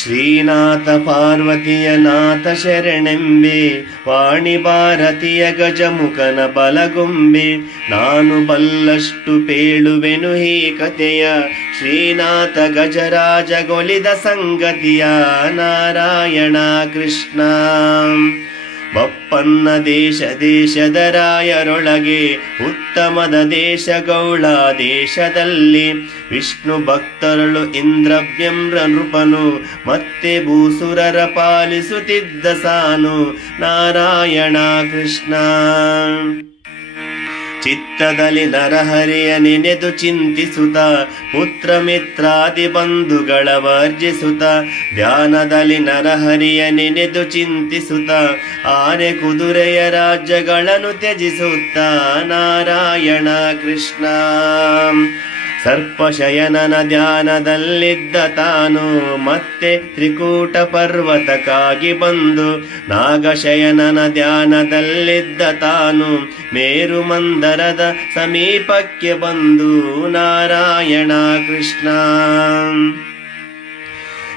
ಶ್ರೀನಾಥ ಪಾರ್ವತಿಯ ನಾಥ ಶರಣೆಂಬೆ, ವಾಣಿ ಭಾರತಿಯ ಗಜಮುಖನ ಬಲಗೊಂಬೆ. ನಾನು ಬಲ್ಲಷ್ಟು ಪೇಳುವೆನು ಹೀ ಕಥೆಯ, ಶ್ರೀನಾಥ ಗಜರಾಜಗೊಲಿದ ಸಂಗತಿಯ. ನಾರಾಯಣ ಕೃಷ್ಣ. ಬಪ್ಪನ್ನ ದೇಶ ದೇಶದ ರಾಯರೊಳಗೆ, ಉತ್ತಮದ ದೇಶ ಗೌಳ ದೇಶದಲ್ಲಿ. ವಿಷ್ಣು ಭಕ್ತರಳು ಇಂದ್ರವ್ಯಮ್ರ ನೃಪನು, ಮತ್ತೆ ಭೂಸುರರ ಪಾಲಿಸುತ್ತಿದ್ದ ಸಾನು. ನಾರಾಯಣ ಕೃಷ್ಣ. ಚಿತ್ತದಲ್ಲಿ ನರಹರಿಯ ನೆನೆದು ಚಿಂತಿಸುತ್ತ, ಪುತ್ರ ಮಿತ್ರಾದಿ ಬಂಧುಗಳ ವರ್ಜಿಸುತ್ತ. ಧ್ಯಾನದಲ್ಲಿ ನರಹರಿಯ ನೆನೆದು ಚಿಂತಿಸುತ್ತ, ಆನೆ ಕುದುರೆಯ ರಾಜ್ಯಗಳನ್ನು ತ್ಯಜಿಸುತ್ತ. ನಾರಾಯಣ ಕೃಷ್ಣ. ಸರ್ಪಶಯನನ ಧ್ಯಾನದಲ್ಲಿದ್ದ ತಾನು, ಮತ್ತೆ ತ್ರಿಕೂಟ ಪರ್ವತಕ್ಕಾಗಿ ಬಂದು. ನಾಗಶಯನನ ಧ್ಯಾನದಲ್ಲಿದ್ದ ತಾನು, ಮೇರು ಮಂದರದ ಸಮೀಪಕ್ಕೆ ಬಂದು. ನಾರಾಯಣ ಕೃಷ್ಣ.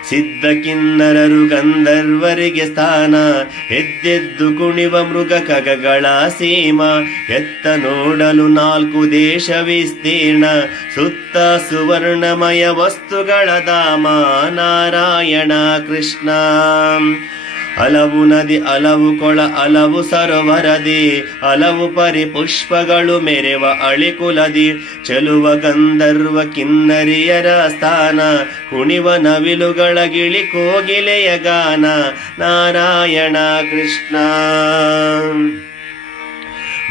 ಸಿದ್ಧ ಕಿನ್ನರರು ಗಂಧರ್ವರಿಗೆ ಸ್ಥಾನ, ಎದ್ದೆದ್ದು ಕುಣಿವ ಮೃಗ ಖಗಗಳ ಸೀಮ. ಎತ್ತ ನೋಡಲು 4 ದೇಶ ವಿಸ್ತೀರ್ಣ, ಸುತ್ತ ಸುವರ್ಣಮಯ ವಸ್ತುಗಳ ಧಾಮ. ನಾರಾಯಣ ಕೃಷ್ಣ. ಹಲವು ನದಿ ಹಲವು ಕೊಳ ಹಲವು ಸರೋವರದಿ, ಹಲವು ಪರಿಪುಷ್ಪಗಳು ಮೆರೆವ ಅಳಿಕುಲದಿ. ಚೆಲುವ ಗಂಧರ್ವ ಕಿನ್ನರಿಯರ ಸ್ಥಾನ, ಕುಣಿವ ನವಿಲುಗಳ ಗಿಳಿ ಕೋಗಿಲೆಯ ಗಾನ. ನಾರಾಯಣ ಕೃಷ್ಣ.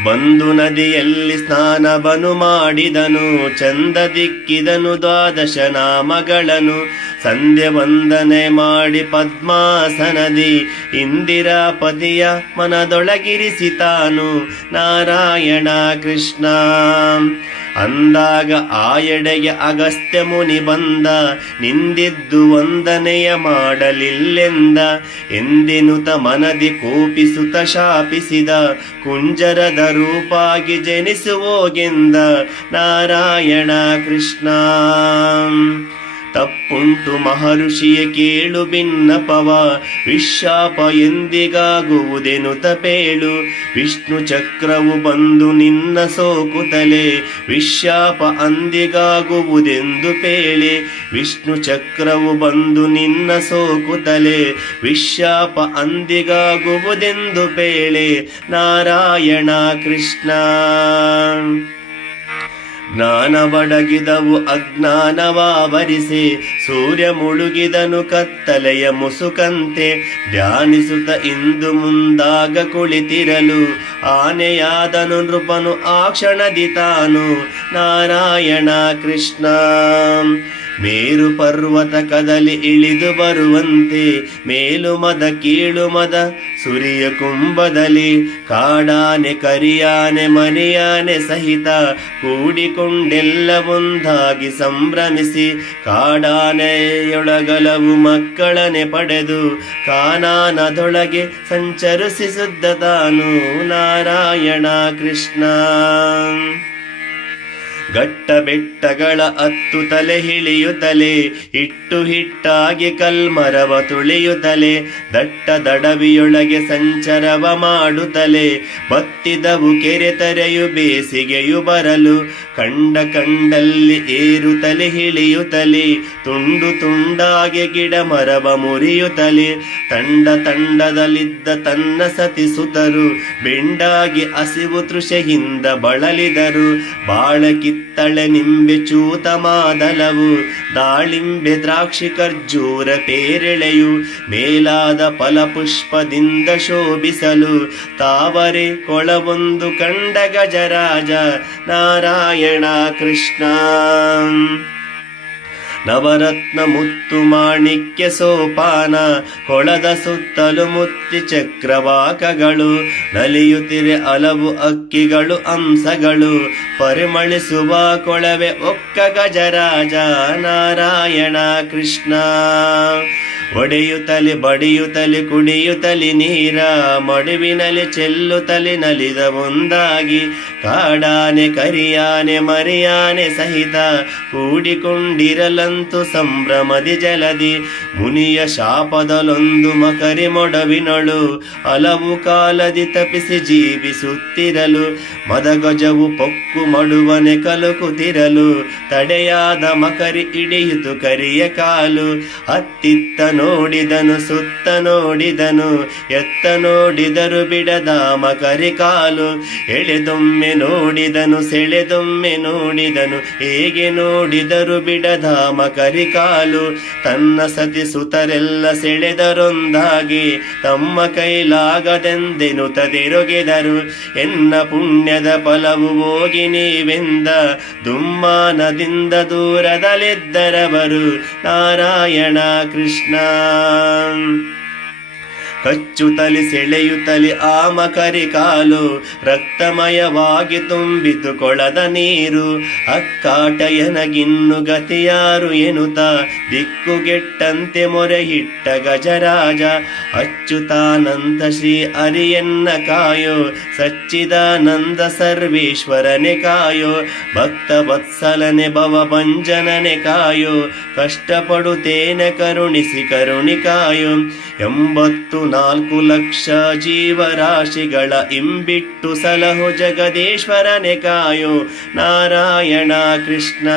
ಬಂದು ನದಿಯಲ್ಲಿ ಸ್ನಾನವನು ಮಾಡಿದನು, ಚಂದ ದಿಕ್ಕಿದನು 12 ನಾಮಗಳನ್ನು. ಸಂಧ್ಯೆ ವಂದನೆ ಮಾಡಿ ಪದ್ಮಾಸನದಿ, ಇಂದಿರಾಪತಿಯ ಮನದೊಳಗಿರಿಸಿತಾನು. ನಾರಾಯಣ ಕೃಷ್ಣ. ಅಂದಾಗ ಆ ಎಡೆಗೆ ಅಗಸ್ತ್ಯ ಮುನಿ ಬಂದ, ನಿಂದಿದ್ದು ವಂದನೆಯ ಮಾಡಲಿಲ್ಲೆಂದ. ಎಂದೆನುತ ಮನದಿ ಕೋಪಿಸುತ್ತ ಶಾಪಿಸಿದ, ಕುಂಜರದ ರೂಪಾಗಿ ಜನಿಸುವೋಗೆಂದ. ನಾರಾಯಣ ಕೃಷ್ಣ. ತಪ್ಪುಂಟು ಮಹರ್ಷಿಯ ಕೇಳು ಭಿನ್ನಪವ, ವಿಶಾಪ ಎಂದಿಗಾಗುವುದೆನುತ ಪೇಳು. ವಿಷ್ಣು ಚಕ್ರವು ಬಂದು ನಿನ್ನ ಸೋಕುತ್ತಲೆ, ವಿಶಾಪ ಅಂದಿಗಾಗುವುದೆಂದು ಪೇಳೆ. ವಿಷ್ಣು ಚಕ್ರವು ಬಂದು ನಿನ್ನ ಸೋಕುತ್ತಲೆ, ವಿಶಾಪ ಅಂದಿಗಾಗುವುದೆಂದು ಪೇಳೆ. ನಾರಾಯಣ ಕೃಷ್ಣ. ಜ್ಞಾನ ಬಡಗಿದವು ಅಜ್ಞಾನವಾವರಿಸಿ, ಸೂರ್ಯ ಮುಳುಗಿದನು ಕತ್ತಲೆಯ ಮುಸುಕಂತೆ. ಧ್ಯಾನಿಸುತ್ತ ಇಂದು ಮುಂದಾಗ ಕುಳಿತಿರಲು, ಆನೆಯಾದನು ನೃಪನು ಆ ಕ್ಷಣದಿ ತಾನು. ನಾರಾಯಣ ಕೃಷ್ಣ. ಮೇರು ಪರ್ವತ ಕದಲಿ ಇಳಿದು ಬರುವಂತೆ, ಮೇಲು ಮದ ಕೀಳು ಮದ ಸುರಿಯ ಕುಂಭದಲ್ಲಿ. ಕಾಡಾನೆ ಕರಿಯಾನೆ ಮರಿಯಾನೆ ಸಹಿತ, ಕೂಡಿಕೊಂಡೆಲ್ಲ ಒಂದಾಗಿ ಸಂಭ್ರಮಿಸಿ. ಕಾಡಾನೆಯೊಳಗಲವು ಮಕ್ಕಳನೆ ಪಡೆದು, ಕಾನಾನದೊಳಗೆ ಸಂಚರಿಸಿಸುತ್ತ ತಾನು. ನಾರಾಯಣ ಕೃಷ್ಣ. ಘಟ್ಟ ಬೆಟ್ಟಗಳ ಹತ್ತು ತಲೆ ಹಿಳಿಯುತ್ತಲೆ, ಹಿಟ್ಟು ಹಿಟ್ಟಾಗಿ ಕಲ್ಮರವ ತುಳಿಯುತ್ತಲೆ. ದಟ್ಟ ದಡವಿಯೊಳಗೆ ಸಂಚರವ ಮಾಡುತ್ತಲೆ, ಬತ್ತಿದವು ಕೆರೆ ತರೆಯು ಬೇಸಿಗೆಯು ಬರಲು. ಕಂಡ ಕಂಡಲ್ಲಿ ಏರುತ್ತಲೆ ಇಳಿಯುತ್ತಲೆ, ತುಂಡು ತುಂಡಾಗಿ ಗಿಡ ಮರವ ಮುರಿಯುತ್ತಲೆ. ತಂಡ ತಂಡದಲ್ಲಿದ್ದ ತನ್ನ ಸತಿಸುತ್ತರು, ಬೆಂಡಾಗಿ ಹಸಿವು ತೃಷೆಯಿಂದ ಬಳಲಿದರು. ಬಾಳ ಕಿತ್ತಳೆ ನಿಂಬೆ ಚೂತ ಮಾದಲವು, ದಾಳಿಂಬೆ ದ್ರಾಕ್ಷಿ ಖರ್ಜೂರ ಪೇರೆಳೆಯು. ಮೇಲಾದ ಫಲಪುಷ್ಪದಿಂದ ಶೋಭಿಸಲು, ತಾವರೆ ಕೊಳವೊಂದು ಕಂಡ ಗಜರಾಜ. ನಾರಾಯಣ ಕೃಷ್ಣ. ನವರತ್ನ ಮುತ್ತು ಮಾಣಿಕ್ಯ ಸೋಪಾನ, ಕೊಳದ ಸುತ್ತಲು ಮುತ್ತಿ ಚಕ್ರವಾಕಗಳು. ನಲಿಯುತ್ತಿರೆ ಹಲವು ಅಕ್ಕಿಗಳು ಅಂಸಗಳು, ಪರಿಮಳಿಸುವ ಕೊಳವೆ ಒಕ್ಕ ಗಜರಾಜ. ನಾರಾಯಣ ಕೃಷ್ಣ. ಒಡೆಯುತ್ತಲಿ ಬಡಿಯುತ್ತಲಿ ಕುಡಿಯುತ್ತಲಿ ನೀರ, ಮಡುವಿನಲ್ಲಿ ಚೆಲ್ಲುತ್ತಲಿ ನಲಿದ ಒಂದಾಗಿ, ಕಾಡಾನೆ ಕರಿಯಾನೆ ಮರಿಯಾನೆ ಸಹಿತ ಕೂಡಿಕೊಂಡಿರಲಂತು ಸಂಭ್ರಮದಿ ಜಲದಿ. ಮುನಿಯ ಶಾಪದಲೊಂದು ಮಕರಿ ಮೊಡವಿನೊಳು ಹಲವು ಕಾಲದಿ ತಪಿಸಿ ಜೀವಿಸುತ್ತಿರಲು, ಮದಗಜವು ಪೊಕ್ಕು ಮಡುವನೆ ಕಲುಕುತ್ತಿರಲು, ತಡೆಯಾದ ಮಕರಿ ಹಿಡಿಯಿತು ಕರಿಯ ಕಾಲು. ಹತ್ತಿತ್ತ ನೋಡಿದನು ಸುತ್ತ ನೋಡಿದನು, ಎತ್ತ ನೋಡಿದರು ಬಿಡದ ಮಕರಿ ಕಾಲು. ಎಳೆದೊಮ್ಮೆ ನೋಡಿದನು ಸೆಳೆದೊಮ್ಮೆ ನೋಡಿದನು, ಹೇಗೆ ನೋಡಿದರು ಬಿಡದ ಮಕರಿ ಕಾಲು. ತನ್ನ ಸತಿ ಸುತರೆಲ್ಲ ಸೆಳೆದರೊಂದಾಗಿ, ತಮ್ಮ ಕೈಲಾಗದೆಂದೆನುತ ತಿರುಗಿದರು. ಎನ್ನ ಪುಣ್ಯದ ಫಲವು ಹೋಗಿ ನೀವೆಂದ ದುಮ್ಮಾನದಿಂದ ದೂರದಲ್ಲಿದ್ದರವರು. ನಾರಾಯಣ ಕೃಷ್ಣ. ಕಚ್ಚುತ್ತಲಿ ಸೆಳೆಯುತ್ತಲಿ ಆ ಮಕರಿ ಕಾಲು, ರಕ್ತಮಯವಾಗಿ ತುಂಬಿತು ಕೊಳದ ನೀರು. ಅಕ್ಕಾಟಯನಗಿನ್ನು ಗತಿಯಾರು ಎನ್ನುತ್ತ ದಿಕ್ಕುಗೆಟ್ಟಂತೆ ಮೊರೆಹಿಟ್ಟ ಗಜರಾಜ. ಅಚ್ಯುತಾನಂದ ಶ್ರೀ ಹರಿಯನ್ನ ಕಾಯೋ, ಸಚ್ಚಿದಾನಂದ ಸರ್ವೇಶ್ವರನೆ ಕಾಯೋ, ಭಕ್ತ ವತ್ಸಲನೆ ಭವಭಂಜನನೆ ಕಾಯೋ, ಕಷ್ಟಪಡುತ್ತೇನೆ ಕರುಣಿಸಿ ಕರುಣಿ ಕಾಯೋ. 84 ಲಕ್ಷ ಜೀವರಾಶಿಗಳ ಇಂಬಿಟ್ಟು ಸಲಹು ಜಗದೀಶ್ವರನೆ ಕಾಯೋ. ನಾರಾಯಣ ಕೃಷ್ಣ.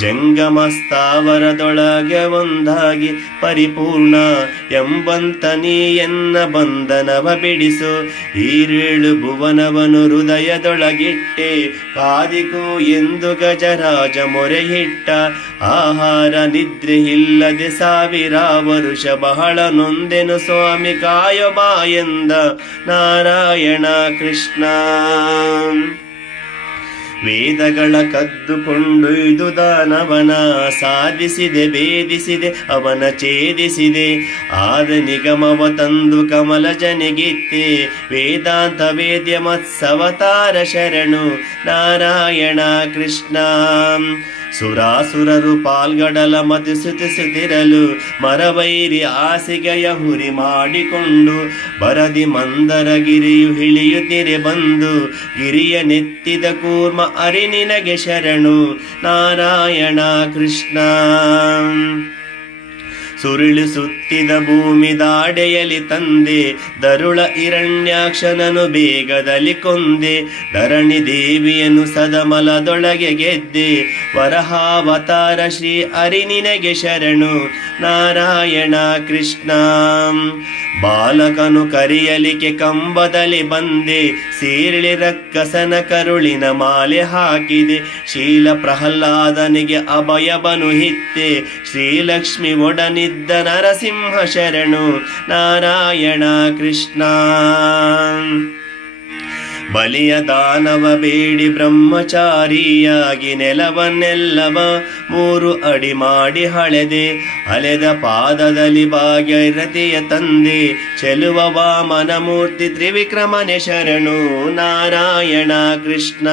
ಜಂಗಮ ಸ್ಥಾವರದೊಳಗೆ ಒಂದಾಗಿ ಪರಿಪೂರ್ಣ ಎಂಬಂತ ನೀ ಎನ್ನ ಬಂಧನವ ಬಿಡಿಸು. ಈರೇಳು ಭುವನವನು ಹೃದಯದೊಳಗಿಟ್ಟೆ, ಕಾದಿಗೂ ಎಂದು ಗಜರಾಜ ಮೊರೆಹಿಟ್ಟ. ಆಹಾರ ನಿದ್ರೆ ಇಲ್ಲದೆ 1000 ವರುಷ ಬಹಳ ನೊಂದೆನು ಸ್ವಾಮಿ ಕಾಯೋ ಬಾ ಎಂದ. ನಾರಾಯಣ ಕೃಷ್ಣ. ವೇದಗಳ ಕದ್ದುಕೊಂಡೊಯ್ದು ದಾನವನ ಸಾಧಿಸಿದೆ, ಭೇದಿಸಿದೆ ಅವನ ಛೇದಿಸಿದೆ. ಆದ ನಿಗಮವ ತಂದು ಕಮಲ ಜನಿಗಿತ್ತೆ, ವೇದಾಂತ ವೇದ್ಯ ಮತ್ಸವತಾರ ಶರಣು. ನಾರಾಯಣ ಕೃಷ್ಣ. ಸುರಾಸುರರು ಪಾಲ್ಗಡಲ ಮತಿಸುತ್ತಿರಲು, ಮರವೈರಿ ಆಸಿಗೆಯ ಹುರಿ ಮಾಡಿಕೊಂಡು, ಬರದಿ ಮಂದರಗಿರಿಯು ಹಿಳಿಯುತ್ತಿರೆ ಬಂದು, ಗಿರಿಯ ನೆತ್ತಿದ ಕೂರ್ಮ ಅರಿ ನಿನಗೆ ಶರಣು. ನಾರಾಯಣ ಕೃಷ್ಣ. ಸುರುಳಿಸುತ್ತಿದ ಭೂಮಿ ದಾಡೆಯಲಿ ತಂದೆ, ದರುಳ ಹಿರಣ್ಯಾಕ್ಷನನು ಬೇಗದಲ್ಲಿ ಕೊಂದೆ. ಧರಣಿ ದೇವಿಯನ್ನು ಸದಮಲದೊಳಗೆ ಗೆದ್ದೆ, ವರಹಾವತಾರ ಶ್ರೀ ಹರಿ ನಿನಗೆ ಶರಣು. ನಾರಾಯಣ ಕೃಷ್ಣ. ಬಾಲಕನು ಕರಿಯಲಿಕೆ ಕಂಬದಲ್ಲಿ ಬಂದೆ, ಸೇರಿಳಿ ರಕ್ಕಸನ ಕರುಳಿನ ಮಾಲೆ ಹಾಕಿದೆ. ಶೀಲ ಪ್ರಹ್ಲಾದನಿಗೆ ಅಭಯಬನು ಹಿತ್ತೆ, ಶ್ರೀಲಕ್ಷ್ಮಿ ಒಡನಿದ್ದ ನರಸಿಂಹ ಶರಣು. ನಾರಾಯಣ ಕೃಷ್ಣ. ಬಲಿಯ ದಾನವ ಬೇಡಿ ಬ್ರಹ್ಮಚಾರಿಯಾಗಿ, ನೆಲವನ್ನೆಲ್ಲವ 3 ಅಡಿ ಮಾಡಿ ಹಳೆದೆ. ಅಲೆದ ಪಾದದಲ್ಲಿ ಭಾಗ್ಯರತಿಯ ತಂದೆ, ಚೆಲುವ ವಾಮನ ಮೂರ್ತಿ ತ್ರಿವಿಕ್ರಮನೆ ಶರಣು. ನಾರಾಯಣ ಕೃಷ್ಣ.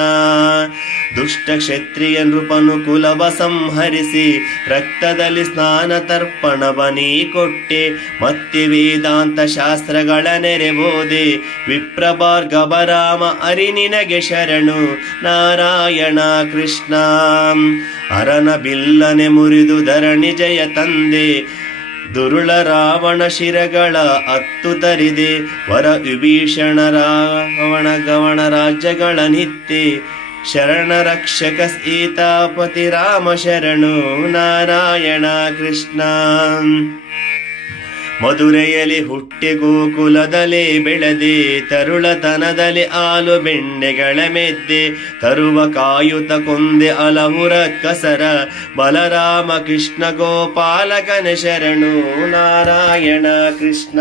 ದುಷ್ಟ ಕ್ಷತ್ರಿಯ ನೃಪನು ಕುಲವ ಸಂಹರಿಸಿ, ರಕ್ತದಲ್ಲಿ ಸ್ನಾನ ತರ್ಪಣವನೀ ಕೊಟ್ಟೆ. ಮತ್ತೆ ವೇದಾಂತ ಶಾಸ್ತ್ರಗಳ ನೆರೆಬೋದೆ, ವಿಪ್ರಭಾರ್ಗವ ರಾಮ ಹರಿ ನಿನಗೆ ಶರಣು. ನಾರಾಯಣ ಕೃಷ್ಣ. ಅರನ ಬಿಲ್ಲನೆ ಮುರಿದು ಧರಣಿ ಜಯ ತಂದೆ, ದುರುಳ ರಾವಣ ಶಿರಗಳ ಹತ್ತು ತರಿದೆ. ವರ ವಿಭೀಷಣ ರಾವಣ ಗವಣ ರಾಜ್ಯಗಳ ನಿತ್ಯ, ಶರಣ ರಕ್ಷಕ ಸೀತಾಪತಿ ರಾಮ ಶರಣು. ನಾರಾಯಣ ಕೃಷ್ಣ. ಮಧುರೆಯಲ್ಲಿ ಹುಟ್ಟಿ ಗೋಕುಲದಲ್ಲಿ ಬೆಳೆದೆ, ತರುಳತನದಲ್ಲಿ ಹಾಲು ಬೆಣ್ಣೆಗಳ ಮೆದ್ದೆ. ತರುವ ಕಾಯುತ ಕೊಂದೆ ಹಲವುರ ಕಸರ, ಬಲರಾಮ ಕೃಷ್ಣ ಗೋಪಾಲಕನ ಶರಣು. ನಾರಾಯಣ ಕೃಷ್ಣ.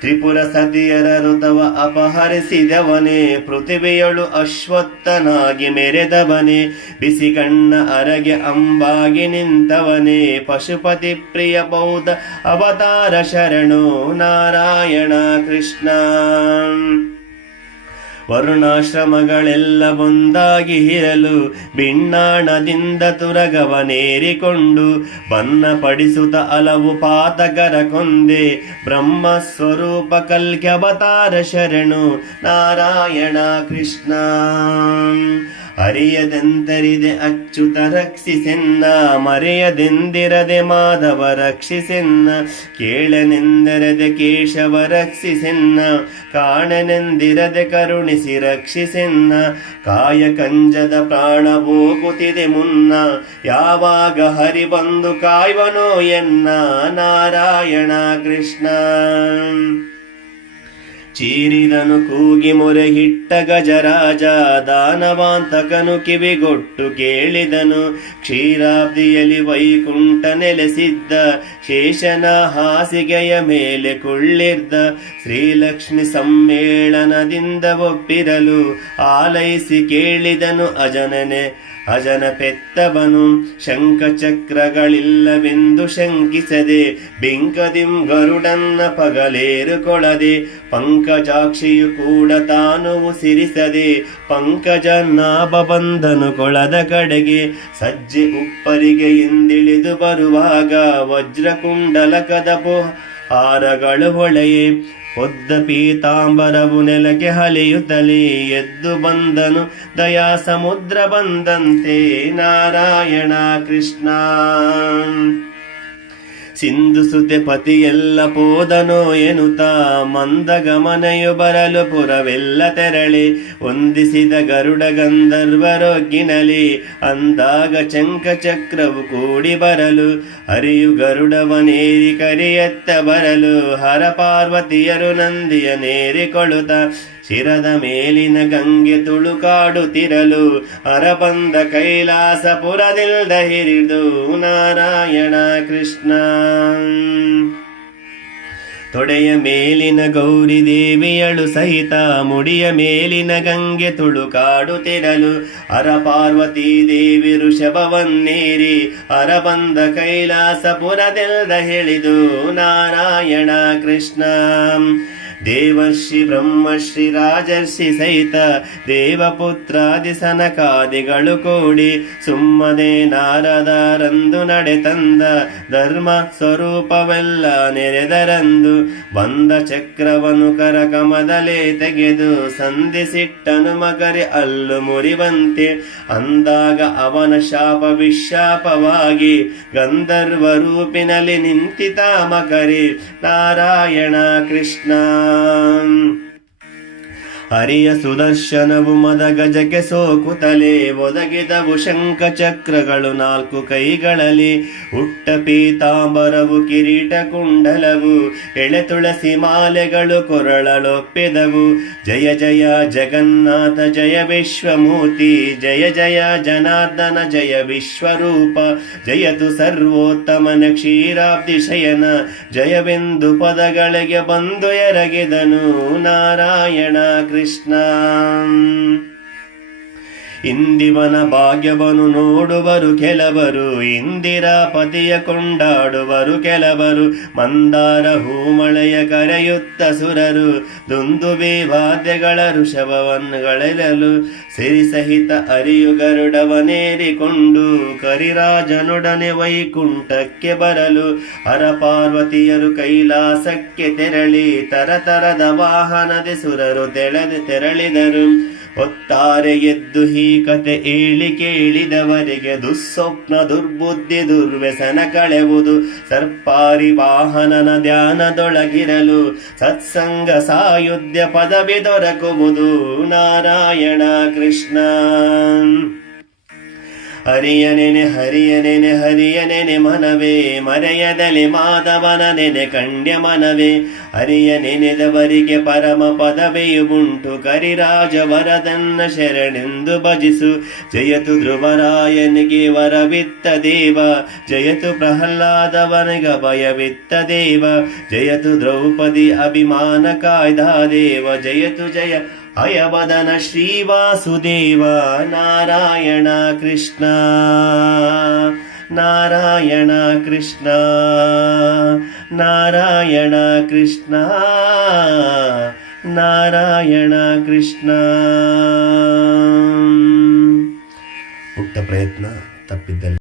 ತ್ರಿಪುರ ಸತಿಯರ ಋತವ ಅಪಹರಿಸಿದವನೇ, ಪೃಥ್ವಿಯಳು ಅಶ್ವತ್ಥನಾಗಿ ಮೆರೆದವನೇ. ಬಿಸಿಗಣ್ಣ ಅರಗೆ ಅಂಬಾಗಿ ನಿಂತವನೇ, ಪಶುಪತಿ ಪ್ರಿಯ ಬೌದ್ಧ ಅವತಾರ ಶರಣು. ನಾರಾಯಣ ಕೃಷ್ಣ. ವರುಣಾಶ್ರಮಗಳೆಲ್ಲ ಒಂದಾಗಿ ಇರಲು ಬಿಣ್ಣಾಣದಿಂದ ತುರಗವನೇರಿಕೊಂಡು ಬನ್ನಪಡಿಸುತ್ತ ಹಲವು ಪಾತಕರ ಕೊಂದೆ ಬ್ರಹ್ಮ ಸ್ವರೂಪ ಕಲ್ಕ್ಯವತಾರ ಶರಣು ನಾರಾಯಣ ಕೃಷ್ಣ. ಅರಿಯದೆಂತರಿದೆ ಅಚ್ಯುತ ರಕ್ಷಿಸೆನ್ನ, ಮರೆಯದೆಂದಿರದೆ ಮಾಧವ ರಕ್ಷಿಸೆನ್ನ, ಕೇಳನೆಂದರದೆ ಕೇಶವ ರಕ್ಷಿಸೆನ್ನ, ಕಾಣನೆಂದಿರದೆ ಕರುಣಿಸಿ ರಕ್ಷಿಸೆನ್ನ. ಕಾಯ ಕಂಜದ ಪ್ರಾಣ ಹೋಗುತ್ತಿದೆ ಮುನ್ನ, ಯಾವಾಗ ಹರಿ ಬಂದು ಕಾಯ್ವನೋ ಎನ್ನ ನಾರಾಯಣ ಕೃಷ್ಣ. ಚೀರಿದನು ಕೂಗಿ ಮೊರೆಹಿಟ್ಟ ಗಜರಾಜ, ದಾನವಾಂತಕನು ಕಿವಿಗೊಟ್ಟು ಕೇಳಿದನು. ಕ್ಷೀರಾಬ್ದಿಯಲ್ಲಿ ವೈಕುಂಠ ನೆಲೆಸಿದ್ದ, ಶೇಷನ ಹಾಸಿಗೆಯ ಮೇಲೆ ಕುಳ್ಳಿದ್ದ. ಶ್ರೀಲಕ್ಷ್ಮಿ ಸಮ್ಮೇಳನದಿಂದ ಒಪ್ಪಿರಲು ಆಲೈಸಿ ಕೇಳಿದನು ಅಜನ ಪೆತ್ತವನು. ಶಂಖಚಕ್ರಗಳಿಲ್ಲವೆಂದು ಶಂಕಿಸದೆ ಬಿಂಕದಿಂ ಗರುಡನ್ನ ಪಗಲೇರುಕೊಳದೆ, ಪಂಕಜಾಕ್ಷಿಯು ಕೂಡ ತಾನು ಉಸಿರಿಸದೆ ಪಂಕಜ ನಾಭ ಬಂದನು ಕೊಳದ ಕಡೆಗೆ. ಸಜ್ಜೆ ಉಪ್ಪರಿಗೆ ಎಂದಿಳಿದು ಬರುವಾಗ ವಜ್ರಕುಂಡಲಕದ ಹಾರಗಳು ಹೊಳೆಯೇ. ಒದ್ದ ಪೀತಾಂಬರವು ನೆಲಕ್ಕೆ ಹಲಿಯುತ್ತಲೇ ಎದ್ದು ಬಂದನು ದಯಾ ಸಮುದ್ರ ಬಂದಂತೆ ನಾರಾಯಣ ಕೃಷ್ಣ. ಸಿಂಧು ಸುತೆ ಪತಿಯೆಲ್ಲ ಪೋದನೋ ಎನ್ನುತ್ತಾ ಮಂದಗಮನೆಯು ಬರಲು ಪುರವೆಲ್ಲ ತೆರಳಿ ವಂದಿಸಿದ ಗರುಡ ಗಂಧರ್ವರೊಗ್ಗಿನಲಿ. ಅಂದಾಗ ಚಂಕಚಕ್ರವು ಕೂಡಿ ಬರಲು ಹರಿಯು ಗರುಡವನೇರಿ ಕರಿಯತ್ತ ಬರಲು ಹರ ಪಾರ್ವತಿಯರು ನಂದಿಯ ನೇರಿಕೊಳ್ಳುತ್ತ ಶಿರದ ಮೇಲಿನ ಗಂಗೆ ತುಳುಕಾಡುತ್ತಿರಲು ಅರಬಂದ ಕೈಲಾಸಪುರದಿಲ್ದ ಹಿರಿದು ನಾರಾಯಣ ಕೃಷ್ಣ. ತೊಡೆಯ ಮೇಲಿನ ಗೌರಿ ದೇವಿಯಳು ಸಹಿತ ಮುಡಿಯ ಮೇಲಿನ ಗಂಗೆ ತುಳುಕಾಡುತ್ತಿರಲು ಅರ ಪಾರ್ವತೀ ದೇವಿ ಋಷಭವನ್ನೇರಿ ಅರಬಂದ ಕೈಲಾಸಪುರದೆಲ್ದ ಹೇಳಿದು ನಾರಾಯಣ ಕೃಷ್ಣ. ದೇವರ್ಷಿ ಬ್ರಹ್ಮಶ್ರೀ ರಾಜರ್ಷಿ ಸಹಿತ ದೇವಪುತ್ರಾದಿ ಸನಕಾದಿಗಳು ಕೂಡಿ ಸುಮ್ಮನೆ ನಾರದರಂದು ನಡೆತಂದ ಧರ್ಮ ಸ್ವರೂಪವೆಲ್ಲ ನೆರೆದರಂದು. ಬಂದ ಚಕ್ರವನು ಕರಕಮದಲೇ ತೆಗೆದು ಸಂಧಿಸಿಟ್ಟನು ಮಕರಿ ಅಲ್ಲು ಮುರಿವಂತೆ. ಅಂದಾಗ ಅವನ ಶಾಪ ವಿಶಾಪವಾಗಿ ಗಂಧರ್ವ ರೂಪಿನಲ್ಲಿ ನಿಂತಿತ ಮಕರಿ ನಾರಾಯಣ ಕೃಷ್ಣ. ಹರಿಯ ಸುದರ್ಶನವು ಮದ ಗಜಕ್ಕೆ ಸೋಕುತ್ತಲೇ ಒದಗಿದವು ಶಂಖ ಚಕ್ರಗಳು 4 ಕೈಗಳಲ್ಲಿ. ಹುಟ್ಟ ಪೀತಾಂಬರವು ಕಿರೀಟ ಕುಂಡಲವು ಎಳೆ ತುಳಸಿ ಮಾಲೆಗಳು ಕೊರಳಲೊಪ್ಪಿದವು. ಜಯ ಜಯ ಜಗನ್ನಾಥ ಜಯ ವಿಶ್ವಮೂರ್ತಿ, ಜಯ ಜಯ ಜನಾರ್ದನ ಜಯ ವಿಶ್ವರೂಪ, ಜಯತು ಸರ್ವೋತ್ತಮನ ಕ್ಷೀರಾಬ್ಧಿ ಶಯನ, ಜಯವೆಂದು ಪದಗಳಿಗೆ ಬಂದು ಎರಗಿದನು ನಾರಾಯಣ ಕೃಷ್ಣ. ಇಂದಿವನ ಭಾಗ್ಯವನ್ನು ನೋಡುವರು ಕೆಲವರು, ಇಂದಿರಾಪತಿಯ ಕೊಂಡಾಡುವರು ಕೆಲವರು. ಮಂದಾರ ಹೂಮಳೆಯ ಕರೆಯುತ್ತ ಸುರರು, ದುಂದುಬಿ ವಾದ್ಯಗಳ ಋಷಭವನ್ನುಗಳೆರಲು. ಸಿರಿಸಹಿತ ಅರಿಯು ಗರುಡವನೇರಿಕೊಂಡು ಕರಿರಾಜನೊಡನೆ ವೈಕುಂಠಕ್ಕೆ ಬರಲು ಹರ ಪಾರ್ವತಿಯರು ಕೈಲಾಸಕ್ಕೆ ತೆರಳಿ ತರತರದ ವಾಹನದೆ ಸುರರು ತೆರಳಿದರು. ಒತ್ತಾರೆ ಎದ್ದು ಈ ಕತೆ ಏಳಿ ಕೇಳಿದವರಿಗೆ ದುಸ್ವಪ್ನ ದುರ್ಬುದ್ಧಿ ದುರ್ವ್ಯಸನ ಕಳೆವುದು. ಸರ್ಪಾರಿ ವಾಹನನ ಧ್ಯಾನದೊಳಗಿರಲು ಸತ್ಸಂಗ ಸಾಯುಧ್ಯ ಪದವಿ ದೊರಕುವುದು ನಾರಾಯಣ ಕೃಷ್ಣ. ಹರಿಯನೆನೆ ಹರಿಯನೆನೆ ಹರಿಯನೆನೆ ಮನವೇ, ಮರೆಯದಲೆ ಮಾಧವನ ನೆನೆ ಕಂಡ್ಯ ಮನವೇ. ಹರಿಯ ನೆನೆದವರಿಗೆ ಪರಮ ಪದವಿಯು ಉಂಟು, ಕರಿರಾಜ ವರದನ್ನ ಶರಣೆಂದು ಭಜಿಸು. ಜಯತು ಧ್ರುವರಾಯನಿಗೆ ವರವಿತ್ತ ದೇವ, ಜಯತು ಪ್ರಹ್ಲಾದವನಿಗ ಭಯವಿತ್ತ ದೇವ. ಜಯತು ದ್ರೌಪದಿ ಅಭಿಮಾನ ಕಾಯ್ದ ದೇವ, ಜಯತು ಜಯ ಅಯವದನ ಶ್ರೀವಾಸುದೇವ ನಾರಾಯಣ ಕೃಷ್ಣ. ನಾರಾಯಣ ಕೃಷ್ಣ ನಾರಾಯಣ ಕೃಷ್ಣ ನಾರಾಯಣ ಕೃಷ್ಣ. ಪುಟ್ಟ ಪ್ರಯತ್ನ ತಪ್ಪಿದ್ದಲ್ಲಿ